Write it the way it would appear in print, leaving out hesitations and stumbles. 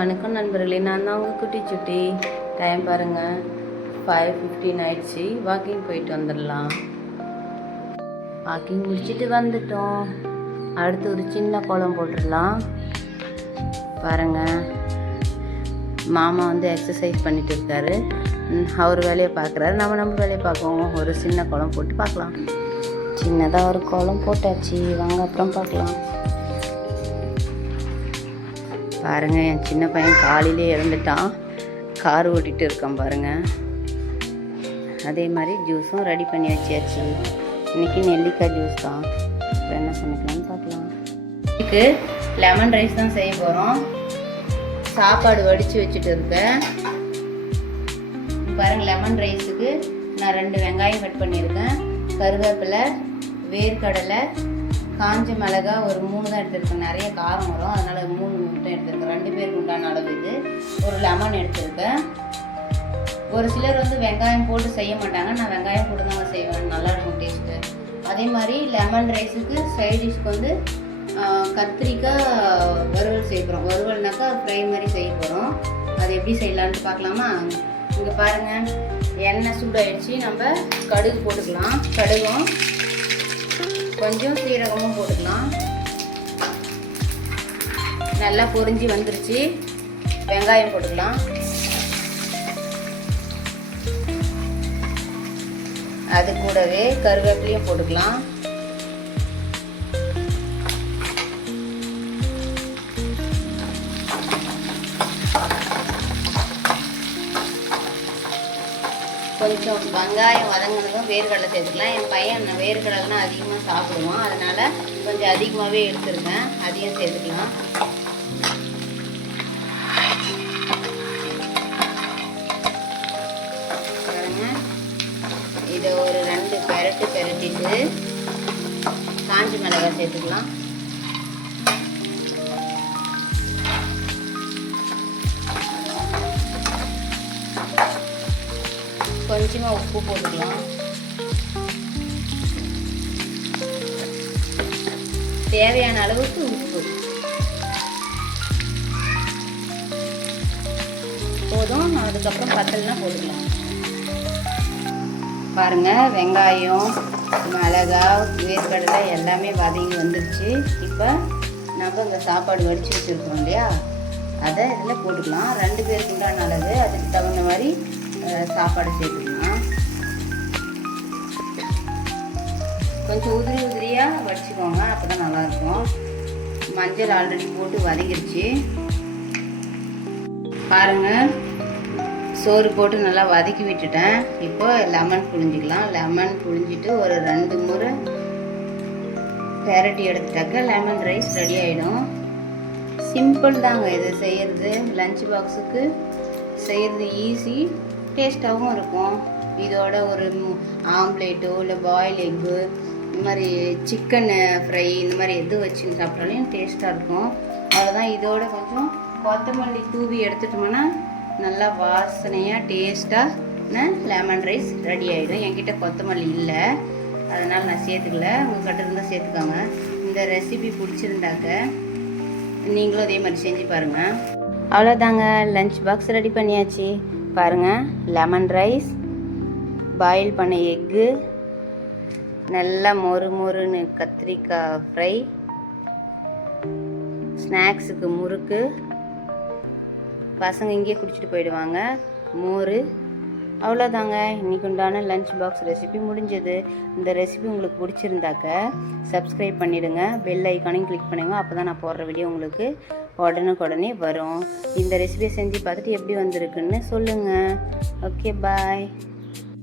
வணக்கம் நண்பர்களே, நான் தான் உங்கள் குட்டி சுட்டி. டைம் பாருங்கள், 5:15 ஆயிடுச்சு. வாக்கிங் போயிட்டு வந்துடலாம். வாக்கிங் முடிச்சுட்டு வந்துட்டோம். அடுத்து ஒரு சின்ன கோலம் போட்டுடலாம். பாருங்கள், மாமா வந்து எக்ஸசைஸ் பண்ணிட்டு இருக்காரு. அவர் வேலையை பார்க்குறாரு, நம்ம வேலையை பார்க்குவோம். ஒரு சின்ன கோலம் போட்டு பார்க்கலாம். சின்னதாக ஒரு கோலம் போட்டாச்சு, வாங்க அப்புறம் பார்க்கலாம். பாருங்கள், என் சின்ன பையன் காலையிலே இறந்துட்டான். கார் ஓட்டிகிட்டு இருக்கான் பாருங்கள். அதே மாதிரி ஜூஸும் ரெடி பண்ணி வச்சியாச்சு. இன்றைக்கி நெல்லிக்காய் ஜூஸ் தான். இப்போ என்ன சமைக்கலாம்னு பார்க்கலாம். இதுக்கு லெமன் ரைஸ் தான் செய்ய போகிறோம். சாப்பாடு வடித்து வச்சுட்டு இருக்கேன். பாருங்கள், லெமன் ரைஸுக்கு நான் 2 வெங்காயம் கட் பண்ணியிருக்கேன். கருவேப்பிலை, வேர்க்கடலை, காஞ்ச மிளகா ஒரு 3 தான் எடுத்துருக்கேன். நிறைய காரம் வரும், அதனால் 3 மட்டும் எடுத்துருக்கேன். 2 பேருக்கு உண்டான அளவு இது. ஒரு லெமன் எடுத்துருக்கேன். ஒரு சிலர் வந்து வெங்காயம் போட்டு செய்ய மாட்டாங்க. நான் வெங்காயம் போட்டு தாங்க செய்வேன், நல்லாயிருக்கும் டேஸ்ட்டு. அதே மாதிரி லெமன் ரைஸுக்கு சைட் டிஷ்க்கு வந்து கத்திரிக்காய் வறுவல் செய்ய போகிறோம். வறுவல்னாக்கா ஃப்ரை மாதிரி செய்ய போகிறோம். அது எப்படி செய்யலான்ட்டு பார்க்கலாமா? இங்கே பாருங்கள், எண்ணெய் சூடாயிடுச்சு. நம்ம கடுகு போட்டுக்கலாம். கடுகும் கொஞ்சம் சீரகமும் போட்டுக்கலாம். நல்லா பொரிஞ்சு வந்துருச்சு. வெங்காயம் போட்டுக்கலாம். அது கூடவே கருவேப்பிலையும் போட்டுக்கலாம். கொஞ்சம் வெங்காயம் வதங்கினதும் வேர்க்கடலை சேர்த்துக்கலாம். என் பையன் வேர்க்கடலைனா அதிகமாக சாப்பிடுவான், அதனால் கொஞ்சம் அதிகமாகவே எடுத்துருக்கேன். அதையும் சேர்த்துக்கலாம். பாருங்க, இதை ஒரு 2 பெரட்டிட்டு காஞ்ச மிளகாய் சேர்த்துக்கலாம். கொஞ்சமாக உப்பு போட்டுக்கலாம். தேவையான அளவுக்கு உப்பு போதும். அதுக்கப்புறம் பத்தல்னா போட்டுக்கலாம். பாருங்கள், வெங்காயம், மிளகாய், வேர்க்கடலை எல்லாமே வதங்கி வந்துடுச்சு. இப்போ நம்ம இந்த சாப்பாடு வடித்து வச்சுருக்கோம் இல்லையா, அதை இதில் போட்டுக்கலாம். 2 பேருக்கு உண்டான அளவு, அதுக்கு தகுந்த மாதிரி சாப்பாடு சேர்த்துக்கலாம். கொஞ்சம் உதிரியாக வடிச்சுக்கோங்க, அப்போ தான் நல்லாயிருக்கும். மஞ்சள் ஆல்ரெடி போட்டு வதங்கிருச்சு. பாருங்கள், சோறு போட்டு நல்லா வதக்கி விட்டுட்டேன். இப்போ லெமன் புழிஞ்சிக்கலாம். லெமன் புழிஞ்சிட்டு ஒரு 2 முறை பெரட்டி எடுத்துட்டாக்க லெமன் ரைஸ் ரெடி ஆகிடும். சிம்பிள் தாங்க இது செய்கிறது. லஞ்ச் பாக்ஸுக்கு செய்கிறது ஈஸி, டேஸ்ட்டாகவும் இருக்கும். இதோட ஒரு ஆம்லேட்டோ இல்லை பாயில் எக்கு, இந்த மாதிரி சிக்கன் ஃப்ரை, இந்த மாதிரி எது வச்சு சாப்பிட்டாலும் டேஸ்ட்டாக இருக்கும். அவ்வளோதான். இதோட கொஞ்சம் கொத்தமல்லி தூவி எடுத்துட்டோம்னா நல்லா வாசனையாக டேஸ்ட்டாக லெமன் ரைஸ் ரெடி ஆகிடும். என்கிட்ட கொத்தமல்லி இல்லை, அதனால் நான் சேர்த்துக்கல. உங்கள் கிட்ட இருந்தால் சேர்த்துக்கோங்க. இந்த ரெசிபி பிடிச்சிருந்தாக்க நீங்களும் அதே மாதிரி செஞ்சு பாருங்கள். அவ்வளோதாங்க, லஞ்ச் பாக்ஸ் ரெடி பண்ணியாச்சு. பாருங்கள், லெமன் ரைஸ், பாயில் பண்ண எக்கு, நல்லா மொறுன்னு கத்திரிக்காய் ஃப்ரை, ஸ்நாக்ஸுக்கு முறுக்கு, பசங்க இங்கேயே குடிச்சிட்டு போயிடுவாங்க, மோர். அவ்வளோதாங்க, இன்றைக்கி உண்டான லஞ்ச் பாக்ஸ் ரெசிபி முடிஞ்சது. இந்த ரெசிபி உங்களுக்கு பிடிச்சிருந்தாக்க சப்ஸ்கிரைப் பண்ணிவிடுங்க, பெல் ஐக்கானையும் கிளிக் பண்ணுங்க. அப்போ தான் நான் போடுற வீடியோ உங்களுக்கு உடனுக்குடனே வரும். இந்த ரெசிபியை செஞ்சு பார்த்துட்டு எப்படி வந்திருக்குன்னு சொல்லுங்கள். ஓகே, பாய்.